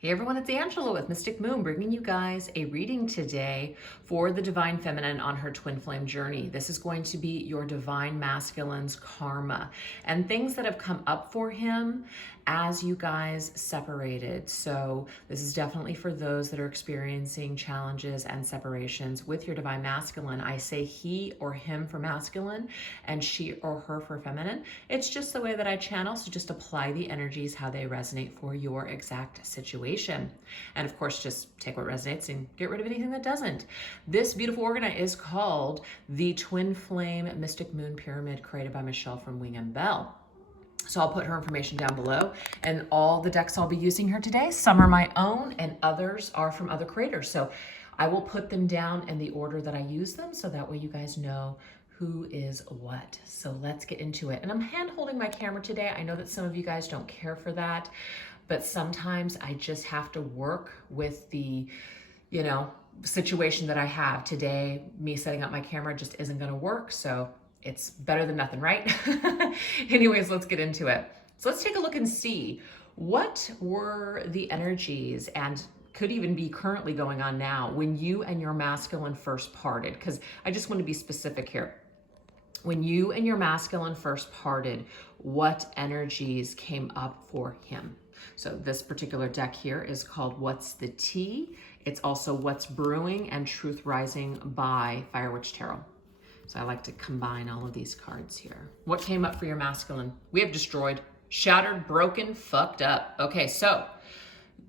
Hey everyone, it's Angela with Mystic Moon, bringing you guys a reading today for the Divine Feminine on her twin flame journey. This is going to be your Divine Masculine's karma and things that have come up for him as you guys separated. So this is definitely for those that are experiencing challenges and separations with your Divine Masculine. I say he or him for masculine and she or her for feminine. It's just the way that I channel, so just apply the energies how they resonate for your exact situation. And of course, just take what resonates and get rid of anything that doesn't. This beautiful organa is called the Twin Flame Mystic Moon Pyramid, created by Michelle from Wing and Bell. So I'll put her information down below, and all the decks I'll be using here today, some are my own and others are from other creators. So I will put them down in the order that I use them, so that way you guys know who is what. So let's get into it. And I'm hand holding my camera today. I know that some of you guys don't care for that, but sometimes I just have to work with the, situation that I have. Today, me setting up my camera just isn't gonna work. So it's better than nothing, right? Anyways, let's get into it. So let's take a look and see what were the energies, and could even be currently going on now, when you and your masculine first parted. Because I just want to be specific here. When you and your masculine first parted, what energies came up for him? So this particular deck here is called What's the Tea? It's also What's Brewing and Truth Rising by Fire Witch Tarot. So I like to combine all of these cards here. What came up for your masculine? We have destroyed, shattered, broken, fucked up. Okay, so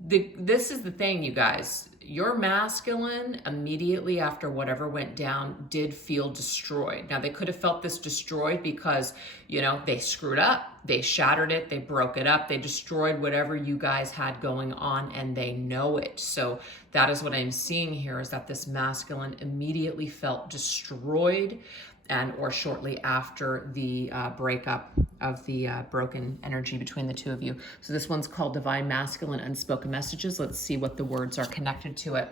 this is the thing, you guys. Your masculine, immediately after whatever went down, did feel destroyed. Now, they could have felt this destroyed because, they screwed up, they shattered it, they broke it up, they destroyed whatever you guys had going on, and they know it. So that is what I'm seeing here, is that this masculine immediately felt destroyed, and or shortly after the breakup of the broken energy between the two of you. So this one's called Divine Masculine Unspoken Messages. Let's see what the words are connected to it.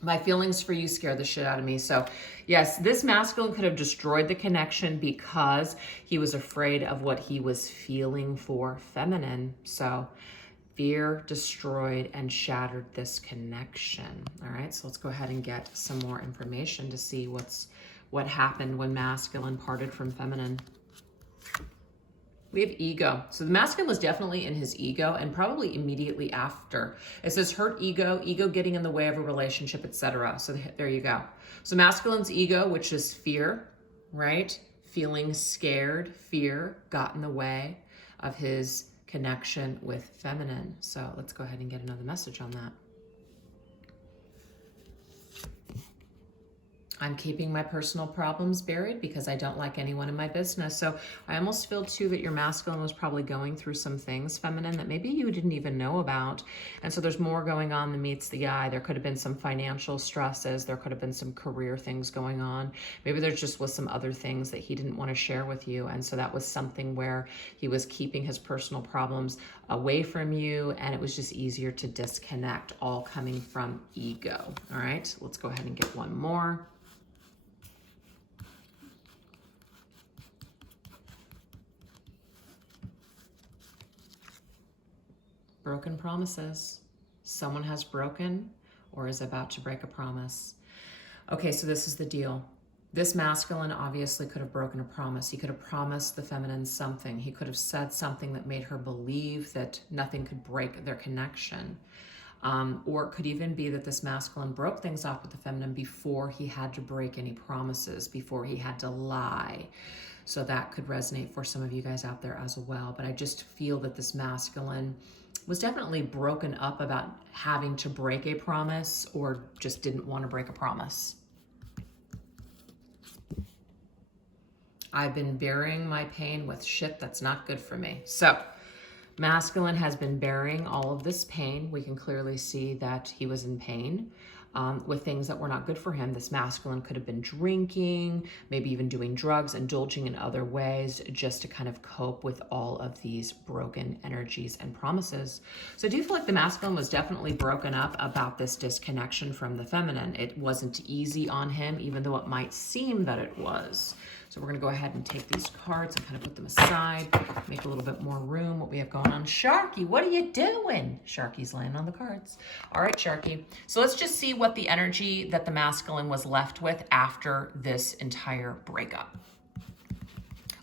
My feelings for you scare the shit out of me. So yes, this masculine could have destroyed the connection because he was afraid of what he was feeling for feminine. So fear destroyed and shattered this connection. All right, so let's go ahead and get some more information to see what happened when masculine parted from feminine. We have ego. So the masculine was definitely in his ego, and probably immediately after. It says hurt ego getting in the way of a relationship, etc. So there you go. So masculine's ego, which is fear, right? Feeling scared, fear got in the way of his connection with feminine. So let's go ahead and get another message on that. I'm keeping my personal problems buried because I don't like anyone in my business. So I almost feel too that your masculine was probably going through some things, feminine, that maybe you didn't even know about. And so there's more going on than meets the eye. There could have been some financial stresses. There could have been some career things going on. Maybe there just was some other things that he didn't want to share with you. And so that was something where he was keeping his personal problems away from you, and it was just easier to disconnect, all coming from ego. All right, let's go ahead and get one more. Broken promises. Someone has broken or is about to break a promise. Okay, so this is the deal. This masculine obviously could have broken a promise. He could have promised the feminine something. He could have said something that made her believe that nothing could break their connection. Or it could even be that this masculine broke things off with the feminine before he had to break any promises, before he had to lie. So that could resonate for some of you guys out there as well. But I just feel that this masculine was definitely broken up about having to break a promise, or just didn't want to break a promise. I've been burying my pain with shit that's not good for me. So masculine has been bearing all of this pain. We can clearly see that he was in pain with things that were not good for him. This masculine could have been drinking, maybe even doing drugs, indulging in other ways, just to kind of cope with all of these broken energies and promises. So I do feel like the masculine was definitely broken up about this disconnection from the feminine. It wasn't easy on him, even though it might seem that it was. So we're going to go ahead and take these cards and kind of put them aside, make a little bit more room. What we have going on. Sharky, what are you doing? Sharky's laying on the cards. All right, Sharky. So let's just see what the energy that the masculine was left with after this entire breakup.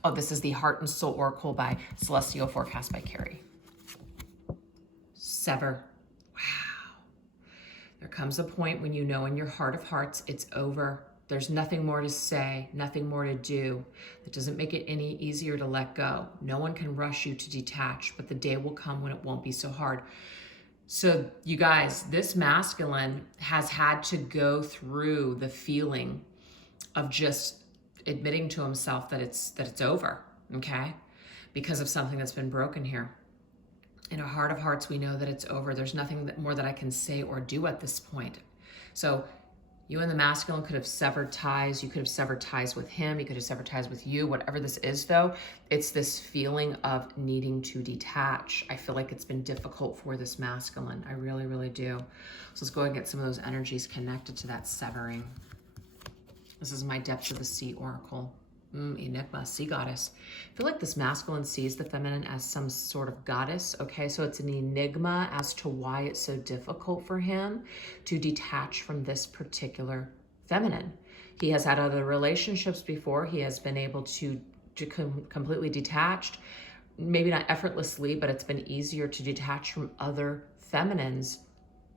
Oh, this is the Heart and Soul Oracle by Celestial Forecast by Carrie. Sever. Wow. There comes a point when you know in your heart of hearts it's over. There's nothing more to say, nothing more to do. That doesn't make it any easier to let go. No one can rush you to detach, but the day will come when it won't be so hard. So you guys, this masculine has had to go through the feeling of just admitting to himself that it's over, okay? Because of something that's been broken here. In a heart of hearts, we know that it's over. There's nothing more that I can say or do at this point. So you and the masculine could have severed ties. You could have severed ties with him. You could have severed ties with you. Whatever this is, though, it's this feeling of needing to detach. I feel like it's been difficult for this masculine. I really, really do. So let's go and get some of those energies connected to that severing. This is my Depths of the Sea Oracle. Enigma, Sea Goddess. I feel like this masculine sees the feminine as some sort of goddess, okay? So it's an enigma as to why it's so difficult for him to detach from this particular feminine. He has had other relationships before. He has been able to completely detached, maybe not effortlessly, but it's been easier to detach from other feminines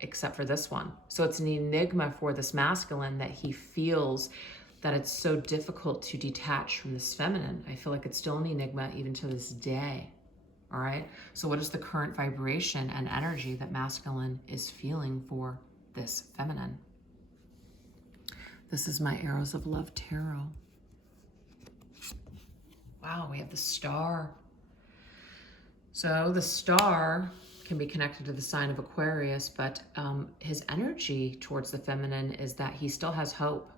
except for this one. So it's an enigma for this masculine that he feels that it's so difficult to detach from this feminine. I feel like it's still an enigma even to this day, all right? So what is the current vibration and energy that masculine is feeling for this feminine? This is my Arrows of Love Tarot. Wow, we have the Star. So the Star can be connected to the sign of Aquarius, but his energy towards the feminine is that he still has hope.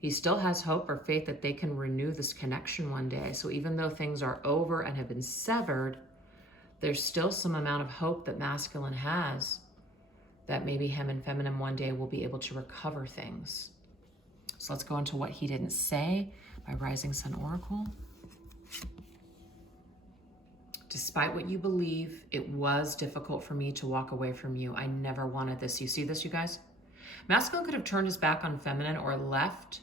He still has hope or faith that they can renew this connection one day. So even though things are over and have been severed, there's still some amount of hope that masculine has that maybe him and feminine one day will be able to recover things. So let's go into what he didn't say by Rising Sun Oracle. Despite what you believe, it was difficult for me to walk away from you. I never wanted this. You see this, you guys? Masculine could have turned his back on feminine or left.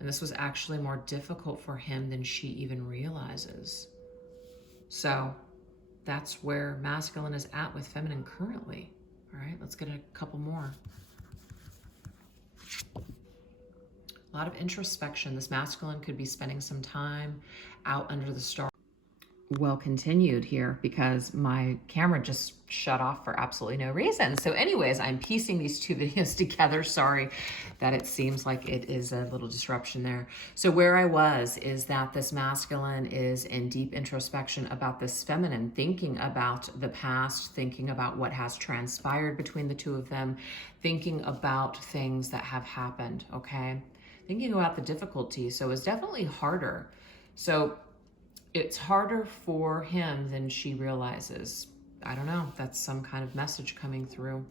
And this was actually more difficult for him than she even realizes. So that's where masculine is at with feminine currently. All right, let's get a couple more. A lot of introspection. This masculine could be spending some time out under the stars. Well continued here because my camera just shut off for absolutely no reason. So anyways, I'm piecing these two videos together. Sorry that it seems like it is a little disruption there. So where I was is that this masculine is in deep introspection about this feminine, thinking about the past, thinking about what has transpired between the two of them, thinking about things that have happened, okay? Thinking about the difficulty. So it's definitely harder. So it's harder for him than she realizes. I don't know. That's some kind of message coming through.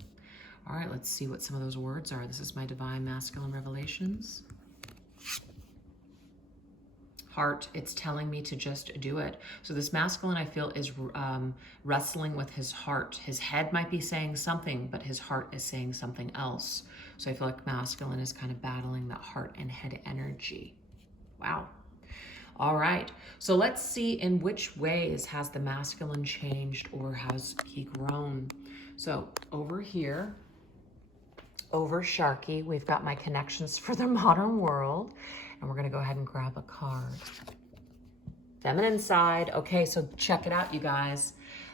All right, let's see what some of those words are. This is my Divine Masculine Revelations. Heart, it's telling me to just do it. So this masculine, I feel, is wrestling with his heart. His head might be saying something, but his heart is saying something else. So I feel like masculine is kind of battling that heart and head energy. Wow. All right, so let's see in which ways has the masculine changed or has he grown. So over here, over Sharky, we've got my connections for the modern world, and we're gonna go ahead and grab a card. Feminine side, okay, so check it out, you guys.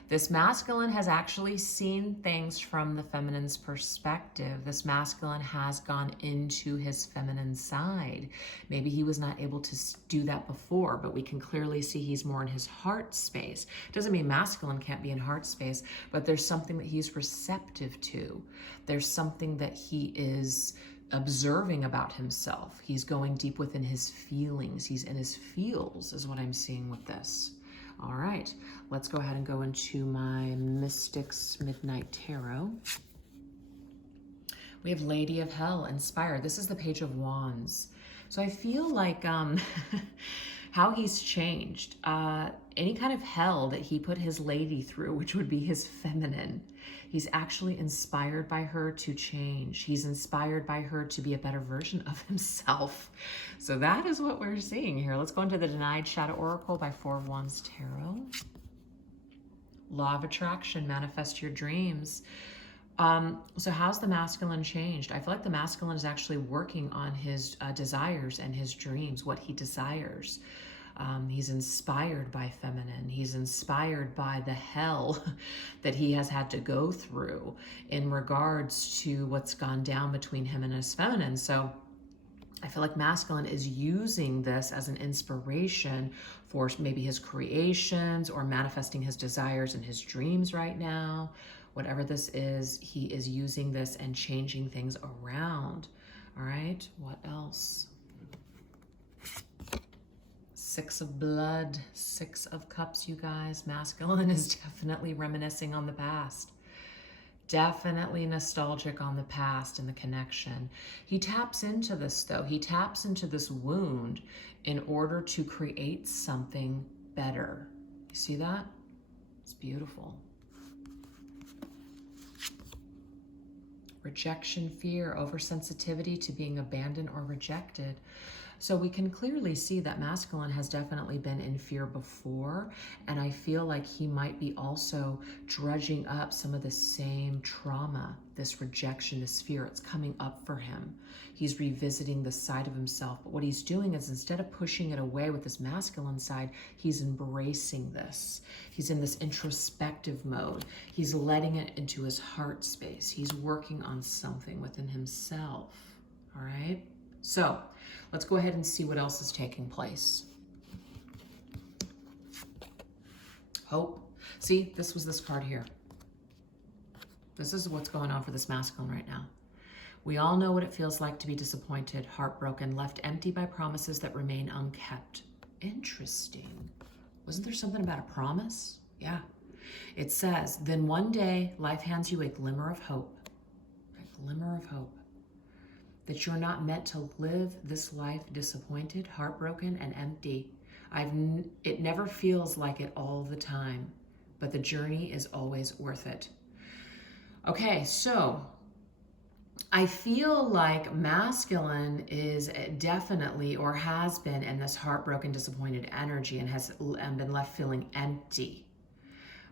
This masculine has actually seen things from the feminine's perspective. This masculine has gone into his feminine side. Maybe he was not able to do that before, but we can clearly see he's more in his heart space. Doesn't mean masculine can't be in heart space, but there's something that he's receptive to. There's something that he is observing about himself. He's going deep within his feelings. He's in his feels is what I'm seeing with this. All right, let's go ahead and go into my Mystics Midnight Tarot. We have Lady of Hell, Inspired. This is the Page of Wands. So I feel like how he's changed. Any kind of hell that he put his lady through, which would be his feminine, he's actually inspired by her to change. He's inspired by her to be a better version of himself. So that is what we're seeing here. Let's go into the Denied Shadow Oracle by Four of Wands Tarot. Law of Attraction, manifest your dreams. So how's the masculine changed? I feel like the masculine is actually working on his desires and his dreams, what he desires. He's inspired by feminine. He's inspired by the hell that he has had to go through in regards to what's gone down between him and his feminine. So I feel like masculine is using this as an inspiration for maybe his creations or manifesting his desires and his dreams right now. Whatever this is, he is using this and changing things around. All right, what else? Six of Blood, Six of Cups, you guys. Masculine is definitely reminiscing on the past. Definitely nostalgic on the past and the connection. He taps into this, though. He taps into this wound in order to create something better. You see that? It's beautiful. Rejection, fear, oversensitivity to being abandoned or rejected. So we can clearly see that masculine has definitely been in fear before, and I feel like he might be also drudging up some of the same trauma, this rejection, this fear. It's coming up for him. He's revisiting the side of himself, but what he's doing is instead of pushing it away with this masculine side, he's embracing this. He's in this introspective mode. He's letting it into his heart space. He's working on something within himself, all right? So let's go ahead and see what else is taking place. Hope. See, this was this card here. This is what's going on for this masculine right now. We all know what it feels like to be disappointed, heartbroken, left empty by promises that remain unkept. Interesting. Wasn't there something about a promise? Yeah. It says, then one day life hands you a glimmer of hope. A glimmer of hope. That you're not meant to live this life disappointed, heartbroken, and empty. It never feels like it all the time, but the journey is always worth it. Okay, so I feel like masculine is definitely or has been in this heartbroken, disappointed energy and has been left feeling empty.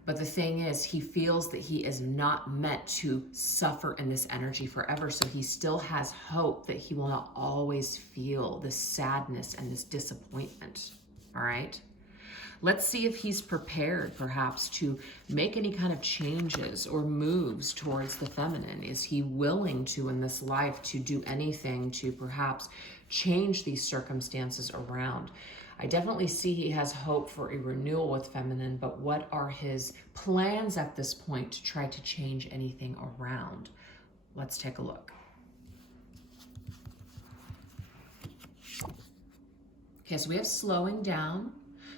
But the thing is, he feels that he is not meant to suffer in this energy forever. So he still has hope that he will not always feel this sadness and this disappointment. All right. Let's see if he's prepared perhaps to make any kind of changes or moves towards the feminine. Is he willing to in this life to do anything to perhaps change these circumstances around? I definitely see he has hope for a renewal with feminine, but what are his plans at this point to try to change anything around? Let's take a look. Okay, so we have slowing down.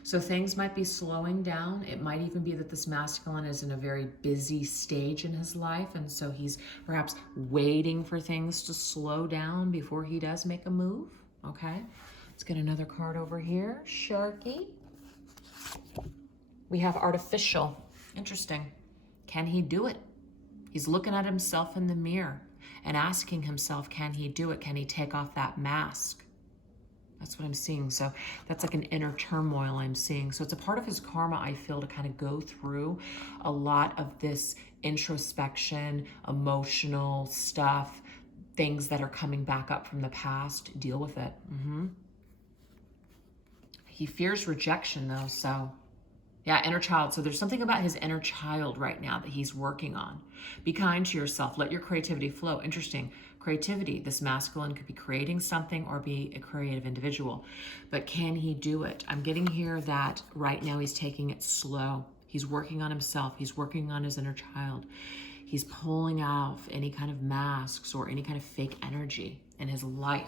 So things might be slowing down. It might even be that this masculine is in a very busy stage in his life, and so he's perhaps waiting for things to slow down before he does make a move, okay? Let's get another card over here. Sharky. We have artificial. Interesting. Can he do it? He's looking at himself in the mirror and asking himself, can he do it? Can he take off that mask? That's what I'm seeing. So that's like an inner turmoil I'm seeing. So it's a part of his karma, I feel, to kind of go through a lot of this introspection, emotional stuff, things that are coming back up from the past. Deal with it. He fears rejection though, so yeah, inner child. So there's something about his inner child right now that he's working on. Be kind to yourself. Let your creativity flow. Interesting. Creativity. This masculine could be creating something or be a creative individual. But can he do it? I'm getting here that right now he's taking it slow. He's working on himself. He's working on his inner child. He's pulling off any kind of masks or any kind of fake energy in his life.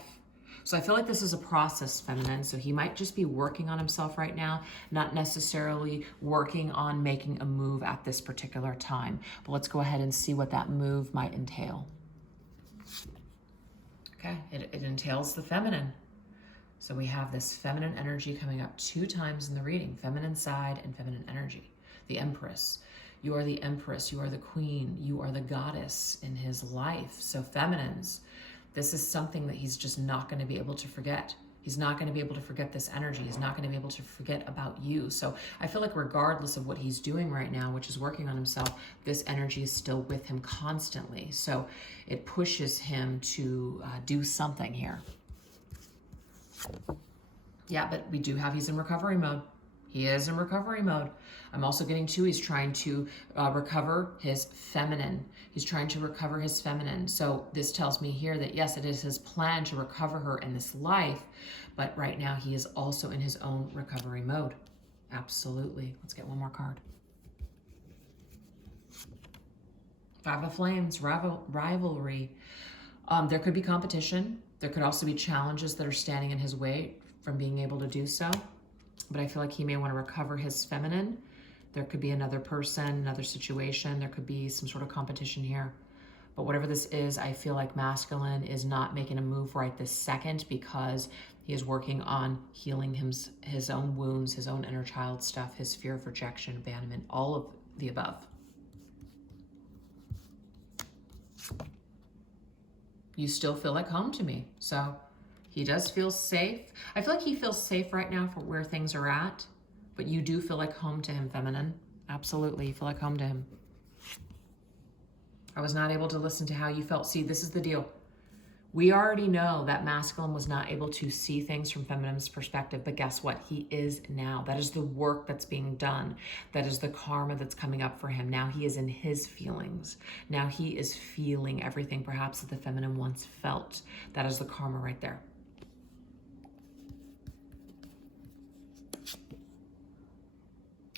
So I feel like this is a process, feminine. So he might just be working on himself right now, not necessarily working on making a move at this particular time. But let's go ahead and see what that move might entail. Okay, it entails the feminine. So we have this feminine energy coming up 2 times in the reading, feminine side and feminine energy. The Empress. You are the Empress, you are the Queen, you are the goddess in his life. So feminines, this is something that he's just not going to be able to forget. He's not going to be able to forget this energy. He's not going to be able to forget about you. So I feel like regardless of what he's doing right now, which is working on himself, this energy is still with him constantly. So it pushes him to do something here. Yeah, but we do have, he's in recovery mode. He is in recovery mode. I'm also getting too, he's trying to recover his feminine. He's trying to recover his feminine. So this tells me here that yes, it is his plan to recover her in this life, but right now he is also in his own recovery mode. Absolutely. Let's get one more card. 5 of Flames, rivalry. There could be competition. There could also be challenges that are standing in his way from being able to do so. But I feel like he may want to recover his feminine. There could be another person, another situation. There could be some sort of competition here. But whatever this is, I feel like masculine is not making a move right this second because he is working on healing his own wounds, his own inner child stuff, his fear of rejection, abandonment, all of the above. You still feel like home to me. So he does feel safe. I feel like he feels safe right now for where things are at, but you do feel like home to him, feminine. Absolutely, you feel like home to him. I was not able to listen to how you felt. See, this is the deal. We already know that masculine was not able to see things from feminine's perspective, but guess what? He is now. That is the work that's being done. That is the karma that's coming up for him. Now he is in his feelings. Now he is feeling everything perhaps that the feminine once felt. That is the karma right there.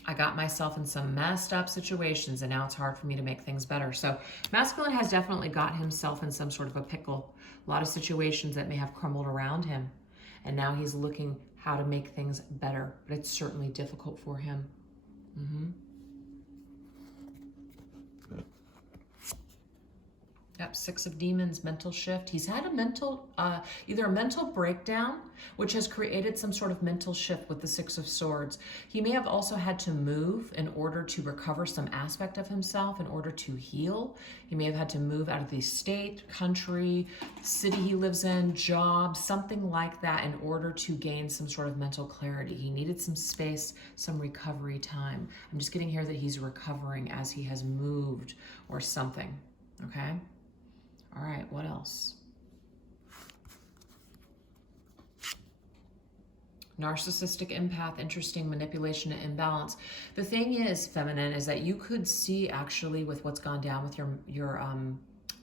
I got myself in some messed up situations and now it's hard for me to make things better. So masculine has definitely got himself in some sort of a pickle. A lot of situations that may have crumbled around him. And now he's looking how to make things better. But it's certainly difficult for him. Yep, 6 of Demons, mental shift. He's had a mental, either a mental breakdown, which has created some sort of mental shift with the 6 of Swords. He may have also had to move in order to recover some aspect of himself, in order to heal. He may have had to move out of the state, country, city he lives in, job, something like that in order to gain some sort of mental clarity. He needed some space, some recovery time. I'm just getting here that he's recovering as he has moved or something, okay? All right, what else? Narcissistic empath, interesting, manipulation and imbalance. The thing is, feminine, is that you could see actually with what's gone down with your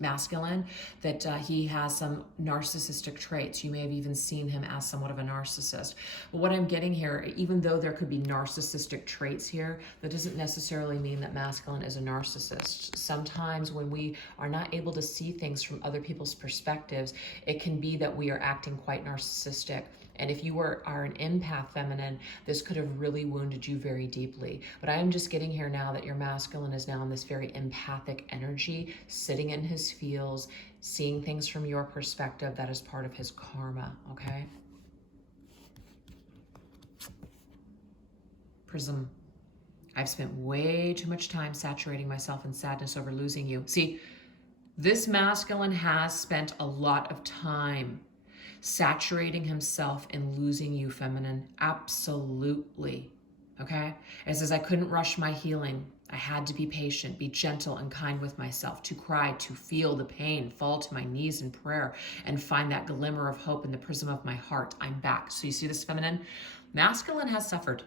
masculine that he has some narcissistic traits. You may have even seen him as somewhat of a narcissist. But what I'm getting here, even though there could be narcissistic traits here, that doesn't necessarily mean that masculine is a narcissist. Sometimes when we are not able to see things from other people's perspectives, it can be that we are acting quite narcissistic. And if you are an empath feminine, this could have really wounded you very deeply. But I am just getting here now that your masculine is now in this very empathic energy, sitting in his feels, seeing things from your perspective. That is part of his karma, okay? Prism. I've spent way too much time saturating myself in sadness over losing you. See, this masculine has spent a lot of time saturating himself in losing you, feminine. Absolutely. Okay? It says, I couldn't rush my healing. I had to be patient, be gentle and kind with myself, to cry, to feel the pain, fall to my knees in prayer, and find that glimmer of hope in the prism of my heart. I'm back. So you see this, feminine? Masculine has suffered.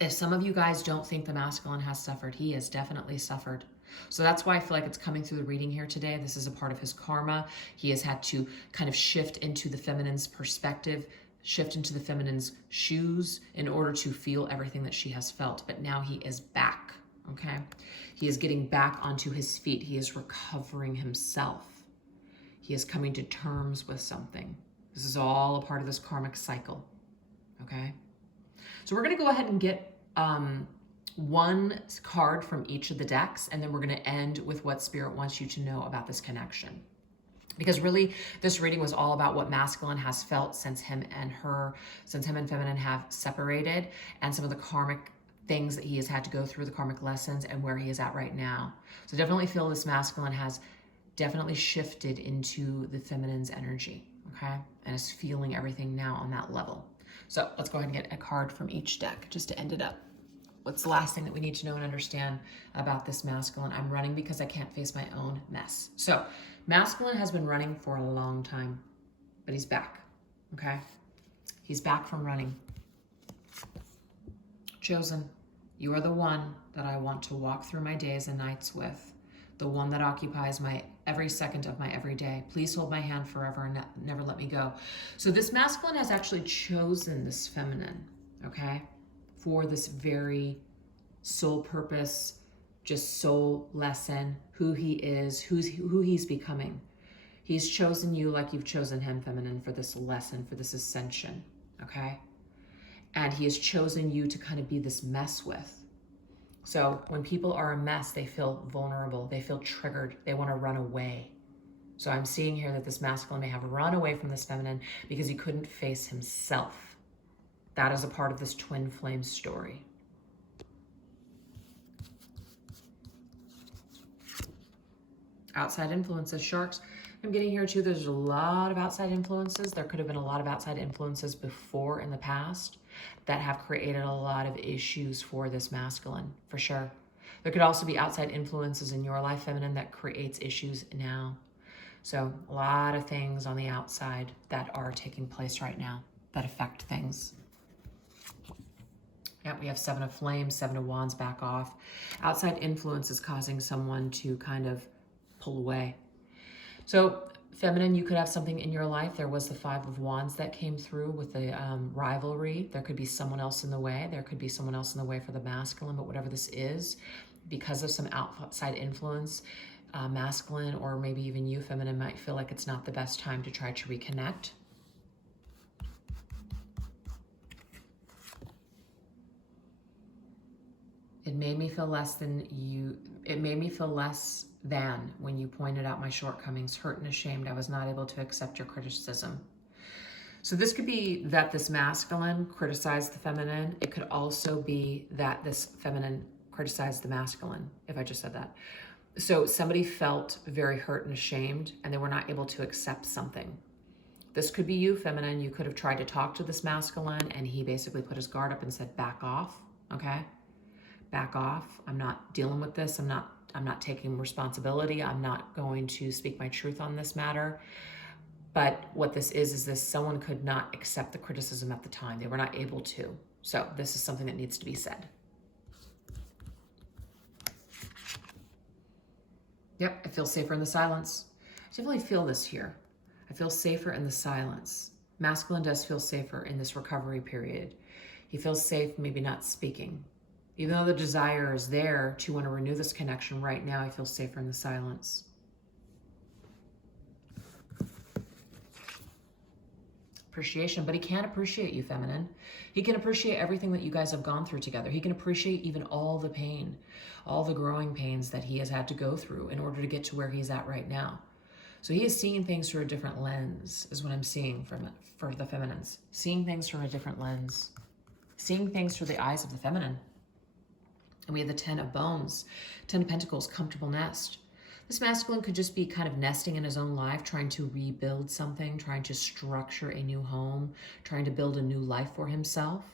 If some of you guys don't think the masculine has suffered, he has definitely suffered. So that's why I feel like it's coming through the reading here today. This is a part of his karma. He has had to kind of shift into the feminine's perspective, shift into the feminine's shoes in order to feel everything that she has felt. But now he is back, okay? He is getting back onto his feet. He is recovering himself. He is coming to terms with something. This is all a part of this karmic cycle, okay? So we're going to go ahead and get one card from each of the decks, and then we're going to end with what Spirit wants you to know about this connection. Because really, this reading was all about what masculine has felt since him and feminine have separated, and some of the karmic things that he has had to go through, the karmic lessons, and where he is at right now. So definitely feel this masculine has definitely shifted into the feminine's energy, okay? And is feeling everything now on that level. So let's go ahead and get a card from each deck just to end it up. What's the last thing that we need to know and understand about this masculine? I'm running because I can't face my own mess. So masculine has been running for a long time, but he's back, okay? He's back from running. Chosen, you are the one that I want to walk through my days and nights with, the one that occupies my every second of my every day. Please hold my hand forever and never let me go. So this masculine has actually chosen this feminine, okay, for this very soul purpose, just soul lesson, who he is, who he's becoming. He's chosen you like you've chosen him, feminine, for this lesson, for this ascension, okay? And he has chosen you to kind of be this mess with. So when people are a mess, they feel vulnerable, they feel triggered, they want to run away. So I'm seeing here that this masculine may have run away from this feminine because he couldn't face himself. That is a part of this twin flame story. Outside influences, sharks. I'm getting here too, there's a lot of outside influences. There could have been a lot of outside influences before in the past that have created a lot of issues for this masculine, for sure. There could also be outside influences in your life, feminine, that creates issues now. So a lot of things on the outside that are taking place right now that affect things. Yeah, we have 7 of Flames, 7 of Wands, back off. Outside influence is causing someone to kind of pull away. So feminine, you could have something in your life. There was the 5 of Wands that came through with the rivalry. There could be someone else in the way. There could be someone else in the way for the masculine, but whatever this is, because of some outside influence, masculine, or maybe even you, feminine, might feel like it's not the best time to try to reconnect. It made me feel less than you. It made me feel less than when you pointed out my shortcomings, hurt and ashamed. I was not able to accept your criticism. So this could be that this masculine criticized the feminine. It could also be that this feminine criticized the masculine, if I just said that. So somebody felt very hurt and ashamed and they were not able to accept something. This could be you, feminine. You could have tried to talk to this masculine and he basically put his guard up and said, back off, okay? Back off. I'm not dealing with this. I'm not taking responsibility. I'm not going to speak my truth on this matter. But what this is this someone could not accept the criticism at the time. They were not able to. So this is something that needs to be said. Yep, I feel safer in the silence. I definitely feel this here. I feel safer in the silence. Masculine does feel safer in this recovery period. He feels safe, maybe not speaking. Even though the desire is there to want to renew this connection right now, I feel safer in the silence. Appreciation, but he can't appreciate you, feminine. He can appreciate everything that you guys have gone through together. He can appreciate even all the pain, all the growing pains that he has had to go through in order to get to where he's at right now. So he is seeing things through a different lens, is what I'm seeing for the feminines. Seeing things from a different lens. Seeing things through the eyes of the feminine. And we have the 10 of Bones, 10 of Pentacles, comfortable nest. This masculine could just be kind of nesting in his own life, trying to rebuild something, trying to structure a new home, trying to build a new life for himself.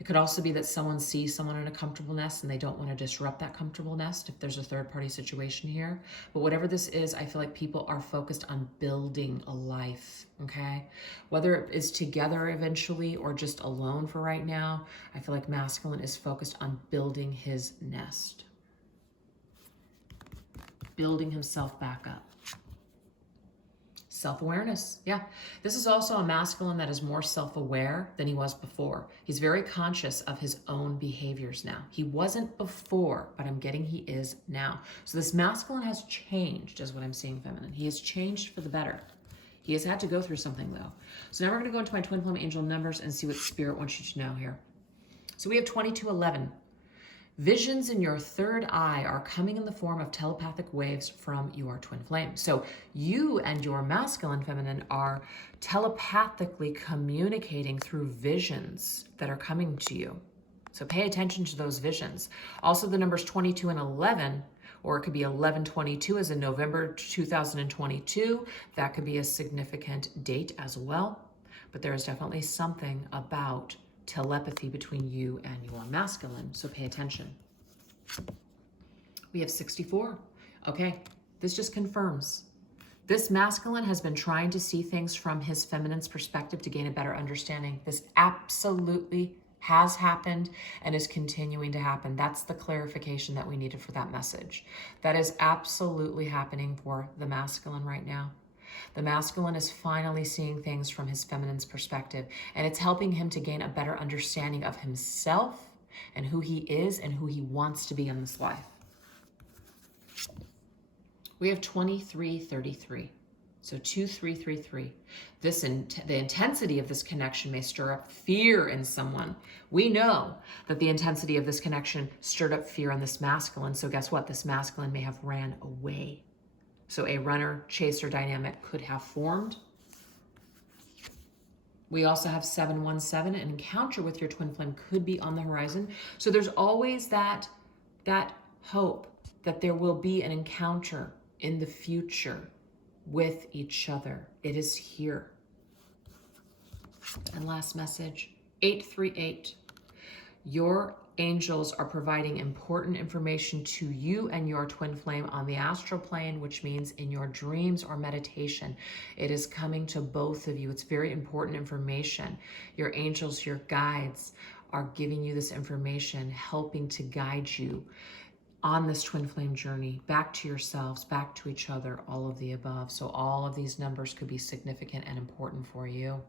It could also be that someone sees someone in a comfortable nest and they don't want to disrupt that comfortable nest if there's a third-party situation here. But whatever this is, I feel like people are focused on building a life, okay? Whether it is together eventually or just alone for right now, I feel like masculine is focused on building his nest. Building himself back up. Self-awareness, yeah. This is also a masculine that is more self-aware than he was before. He's very conscious of his own behaviors now. He wasn't before, but I'm getting he is now. So this masculine has changed, is what I'm seeing, feminine. He has changed for the better. He has had to go through something, though. So now we're going to go into my twin flame angel numbers and see what spirit wants you to know here. So we have 2211. Visions in your third eye are coming in the form of telepathic waves from your twin flame. So you and your masculine feminine are telepathically communicating through visions that are coming to you. So pay attention to those visions. Also, the numbers 22 and 11, or it could be 1122 as in November 2022. That could be a significant date as well. But there is definitely something about telepathy between you and your masculine, so pay attention. We have 64. Okay, this just confirms. This masculine has been trying to see things from his feminine's perspective to gain a better understanding. This absolutely has happened and is continuing to happen. That's the clarification that we needed for that message. That is absolutely happening for the masculine right now. The masculine is finally seeing things from his feminine's perspective, and it's helping him to gain a better understanding of himself and who he is and who he wants to be in this life. We have 2333. So 2333. The intensity of this connection may stir up fear in someone. We know that the intensity of this connection stirred up fear in this masculine. So guess what? This masculine may have ran away. So a runner-chaser dynamic could have formed. We also have 717. An encounter with your twin flame could be on the horizon. So there's always that hope that there will be an encounter in the future with each other. It is here. And last message, 838. Your angels are providing important information to you and your twin flame on the astral plane, which means in your dreams or meditation. It is coming to both of you. It's very important information. Your angels, your guides are giving you this information, helping to guide you on this twin flame journey, back to yourselves, back to each other, all of the above. So all of these numbers could be significant and important for you.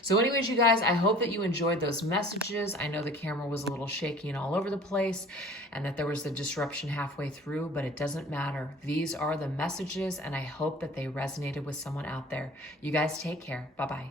So anyways, you guys, I hope that you enjoyed those messages. I know the camera was a little shaky and all over the place and that there was the disruption halfway through, but it doesn't matter. These are the messages and I hope that they resonated with someone out there. You guys take care. Bye-bye.